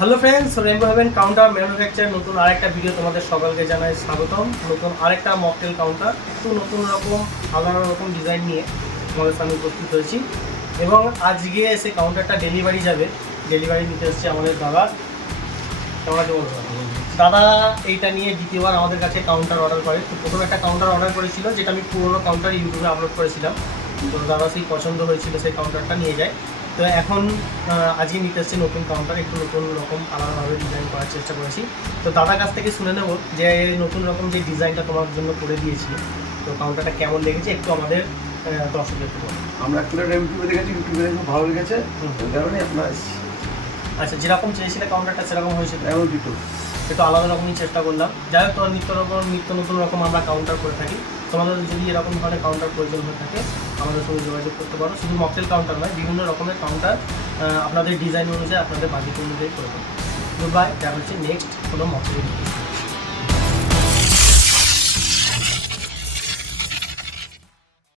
Hello friends, rainbow heaven counter manufacture নতুন আরেকটা video তোমাদের সকলকে জানাই স্বাগতম। নতুন আরেকটা মকটেল কাউন্টার, একটু নতুন রকম আলাদা রকম ডিজাইন নিয়ে তোমাদের সামনে উপস্থিত হয়েছি। এবং আজকে সেই কাউন্টারটা ডেলিভারি যাবে, ডেলিভারি নিতে এসেছে আমাদের দাদা। কেমন আছে বলবো দাদা? এইটা নিয়ে দ্বিতীয়বার আমাদের কাছে কাউন্টার অর্ডার করে। তো প্রথমে একটা কাউন্টার অর্ডার করেছিল, যেটা আমি পুরোনো কাউন্টার ইউটিউবে আপলোড করেছিলাম। তো দাদা সেই পছন্দ হয়েছিল, সেই কাউন্টারটা নিয়ে যায়। তো এখন আজকে নিতে এসেছি নতুন কাউন্টার, একটু নতুন রকম আলাদাভাবে ডিজাইন করার চেষ্টা করেছি। তো দাদার কাছ থেকে শুনে নেব যে নতুন রকম যে ডিজাইনটা তোমার জন্য করে দিয়েছি, তো কাউন্টারটা কেমন লেগেছে একটু আমাদের দর্শকদের একটু বলো। আমরা একটা ইউটিউবে দেখেছি, ইউটিউবে দেখে ভালো লেগেছে, ওই কারণে আপনার এসেছি। আচ্ছা, যেরকম চেয়েছিলে কাউন্টারটা সেরকম হয়েছিল? এমন দুটো একটু আলাদা রকমই চেষ্টা করলাম। যাই হোক, তোমার নিত্য নতুন রকম আমরা কাউন্টার করে থাকি। তোমাদের যদি এরকম ধরনের কাউন্টার প্রয়োজন হয়ে থাকে আমাদের সঙ্গে যোগাযোগ করতে পারো। শুধু মকটেল কাউন্টার নয়, বিভিন্ন রকমের কাউন্টার আপনাদের ডিজাইন অনুযায়ী, আপনাদের বাজেট অনুযায়ী করে দেবো। গুড বাই, দেখা হচ্ছে নেক্সট কোনো মকটেল।